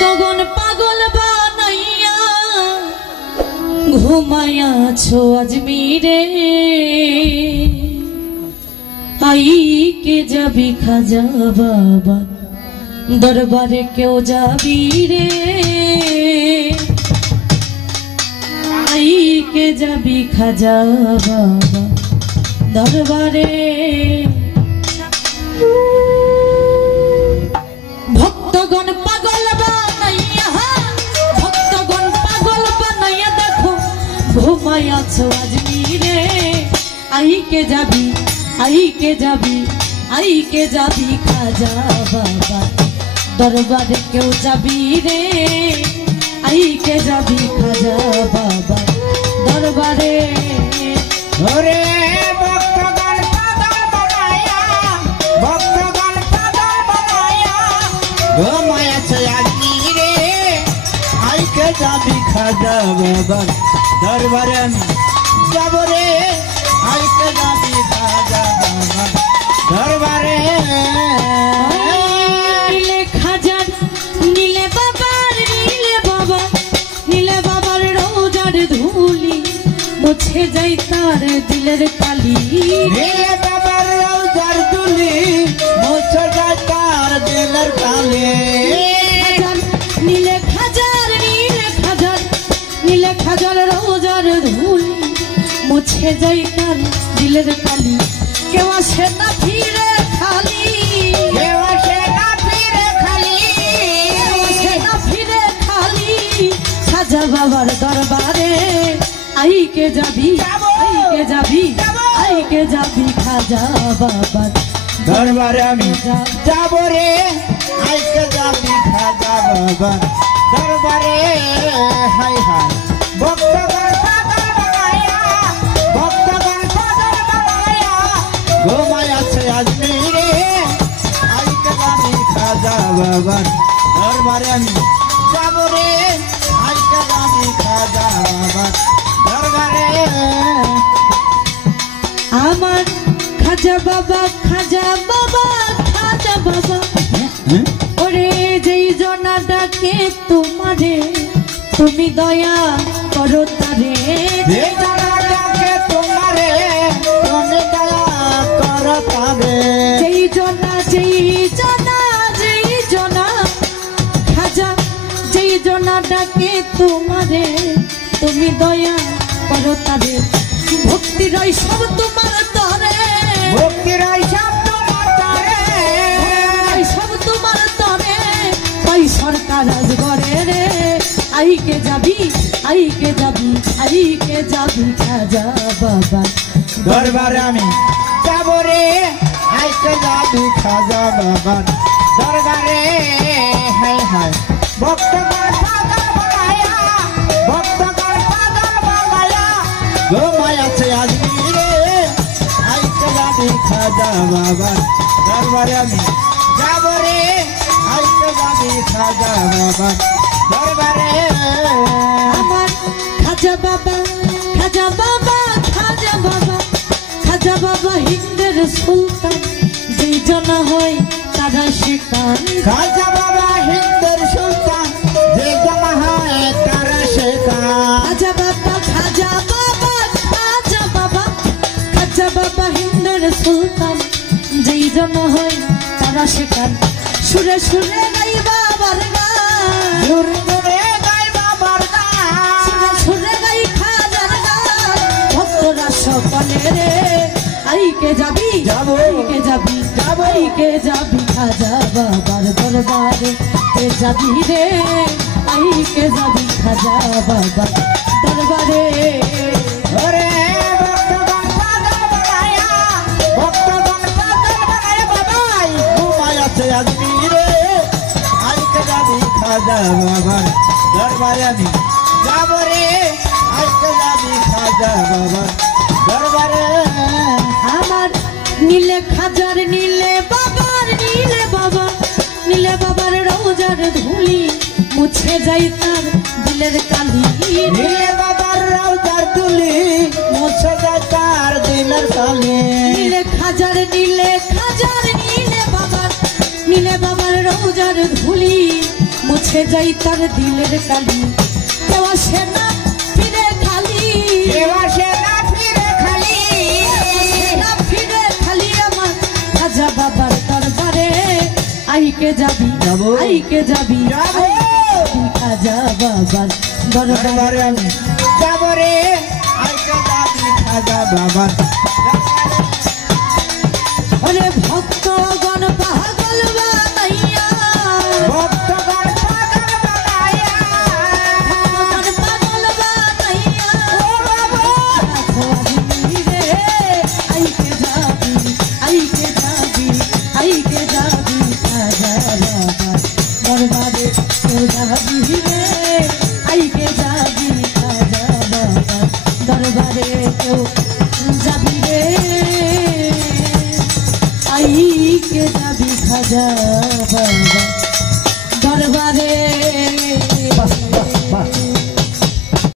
ভক্তগণ পাগল বানাইয়া ঘুমায়াছো আজমিরে आई के जाबी खाजा बाबा दरबारे क्यों जाबी रे आई के जाबी खाजा बाबा दरबारे भक्तगण पागल बनाइया देखो घुमायाছো आजमीरे आई के जाबी खाजा बाबा दरबार क्यों जाबी रे आई के जाबी खाजा बाबा दरबारे ओरे भक्तगण पागल बनाया घुमायाছো आजमीरे आई के जाबी खाजा बाबा दरबारे जाबो रे आई के जाबी खाजा बाबा दरबारे नीले खाजा नीले बाबार रोजार धूली मुझे जाई तार दिलेर काली नीले बाबार रोजार धूली मुझे जाई तार दिलेर काली नीले खाजार रोजार धूली मुझे जाई तार दिलेर काली केव से ना फिरे खाली खाजा बाबार दरबारे आई के जाबी खाजा बाबार दरबारे आमी जाबो रे आई के जाबी खाजा बाबा दरबारे हाय हाय भक्तगण पागल बनाया घुमायाছো आजमीरे आई के जाबी खाजा बाबा दरबारे आमी जाबो रे आई के जाबी खाजा बाबा दरबारे আমার খাজা বাবা ওরে যেই জনা ডাকে তোমারে তুমি দয়া করো তারে যেই জনা ডাকে তোমারে তুমি দয়া করো তারে যেই জনা খাজা যেই জনা ডাকে তোমারে তুমি দয়া করো তারে ভক্তি রই সব তোমার তরে পাই সরকার রাজগরে রে आई के जाबी खाजा बाबा दरबारे आमी जाबो रे आई के जाबी खाजा बाबा दरबारे हाय हाय भक्तगण पागल बनाया घुमायाছো आजमीरे आई के जाबी खाजा बाबा दरबारे आमी जाबो रे आई के जाबी खाजा बाबा दरबारे আমার খাজা বাবা হিন্দের সুলতান যেই জনা হয় তারা শেখান খাজা বাবা হিন্দের সুলতান যে জমা হয় তারা শেখান খাজা বাবা হিন্দের সুলতান যেই জনা হয় তারা শেখান সুরে সুরে গাই বাবার গান সুরে গাই খাজার গান ভক্তরা সকলে রে आई के जाबी खाजा बाबार दरबारे के जाबी रे आई के जाबी खाजा बाबार दरबारे ओरे भक्तगण पागल बनाया बाबा घुमायाছো आजमीरे आई के जाबी खाजा बाबा दरबारे आमी जाबो रे आई के जाबी खाजा बाबा दरबारे আমার नीले खाजार नीले बाबार रोजार धूली मुझे जाई तार दिलेर काली नीले बाबार रोजार धूली मुझे जाई तार दिलेर काली नीले खाजार नीले बाबार রোজার ধুলি মুছে যাই তার দিলের কালি কেউ আসে না ফিরে খালি ফিরে খালি আমার খাজা বাবার দরবারে আইকে যাবি যাবো। আইকে যাবি যাবো। খাজা বাবার দরবারে দরবারে আমি যাব রে আইকে যাবি খাজা বাবার ওরে ভক্তগণ পাগল বানাইয়া ভক্তগণ পাগল বানাইয়া ভক্তগণ পাগল বানাইয়া ও বাবা রে আইকে যাবি আইকে যাবি আইকে যাবি খাজা বাবার দরবারে কেউ যাবি রে আইকে যাবি খাজা বাবার দরবারে কেউ যাবি রে আইকে যাবি খাজা বাবা দরবারে।